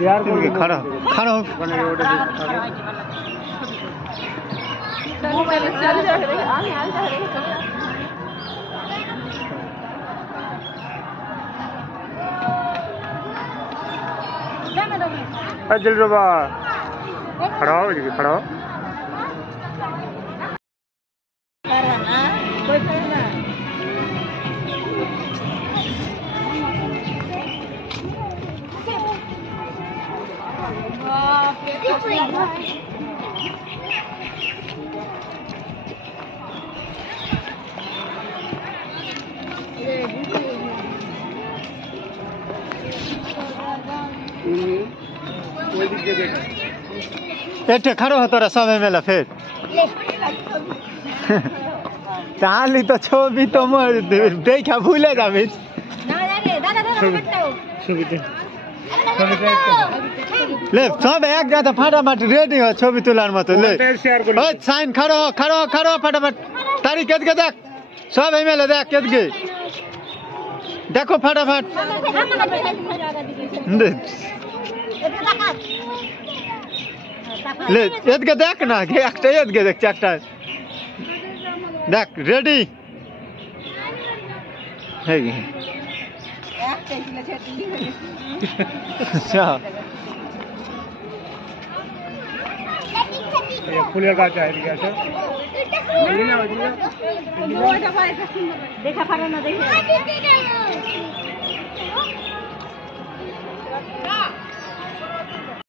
यार खड़ा खड़ा हो जल्दी बाबा खड़ा हो जी खड़ा हो एठे खड़ो हो तोरा समय मेला फिर चाली तो छवि तो मोर देखा भूले जाबे ले सब एक जाता फटाफट रेडी हो छवि तुलार मत ले ओए साइन खड़ो खड़ो फटाफट तारीख के देख सब मेला देख के देखो फटाफट ले এদিকে দেখ না একটা এদিকে দেখ চারটা দেখ রেডি হয়ে গেছে আচ্ছা ये फूलेर गाछ है एदिকে আছে দেখা পারে না দেখে